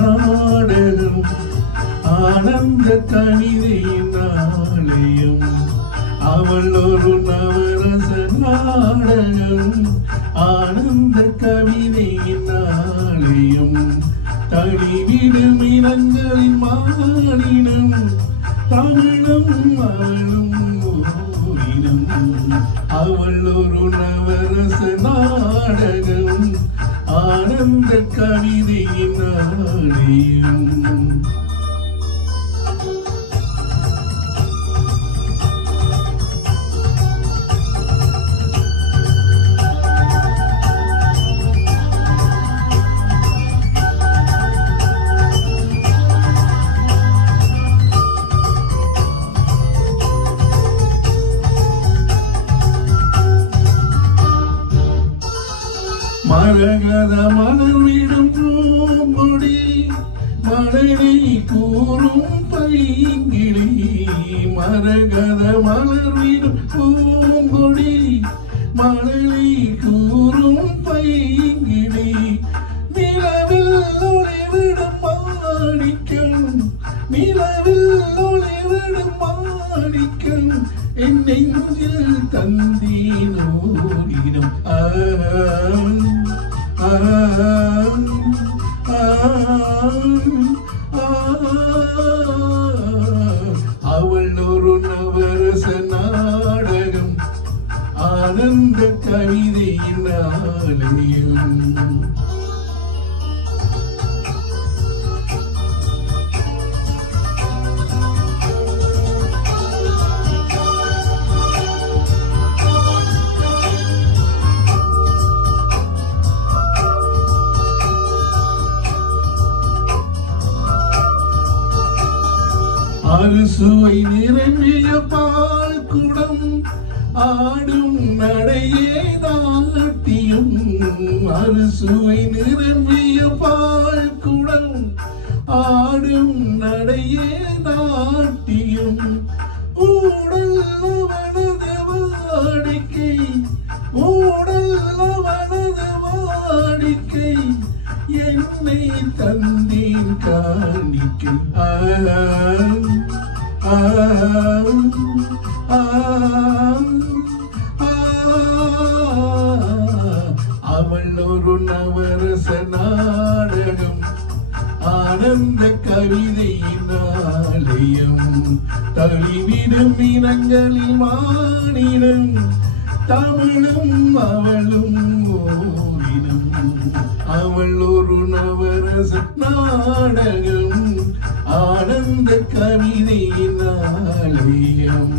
நாடகம் ஆனந்த கவிதையின் ஆலயம். அவள் ஒரு நவரச நாடகம் ஆனந்த கவிதையின் ஆலயம். தளிவிடும் இனங்களின் மானினம் தமிழும் அவளும் ஓரினம். அவள் ஒரு நவரச நாடகம் ஆனந்த கவிதையின் ஆலயம். மரகத மலர்விடும் பூங்கொடி மழலை கூறும் பைங்கிளி. மரகத மலர்விடும் பூங்கொடி மழலை கூறும் பைங்கிளி. நிலவில் ஒளிவிடும் மாணிக்கம் நிலவில் ஒளிவிடும் மாணிக்கம் என் நெஞ்சில் தந்தீனோரிடம். அவள் ஒரு நவரச நாடகம் ஆனந்த கவிதையின் ஆலயம். அறுசுவை நிரம்பிய பால் குடம் ஆடும் நடையே நாட்டியம். அறுசுவை நிரம்பிய பால் குடம் ஆடும் நடையே நாட்டியம். ஊடல் அவனது வாடிக்கை ஊடல் அவனது வாடிக்கை என்னை தந்தேன் காணிக்கை. அவள் ஒரு நவரச நாடகம் ஆனந்த கவிதையின் ஆலயம். தளிவிடும் இனங்களில் மானினம் தமிழும் அவளும் ஓரினம். அவள் ஒரு நவரச நாடகம் ஆனந்த கவிதையின் ஆலயம்.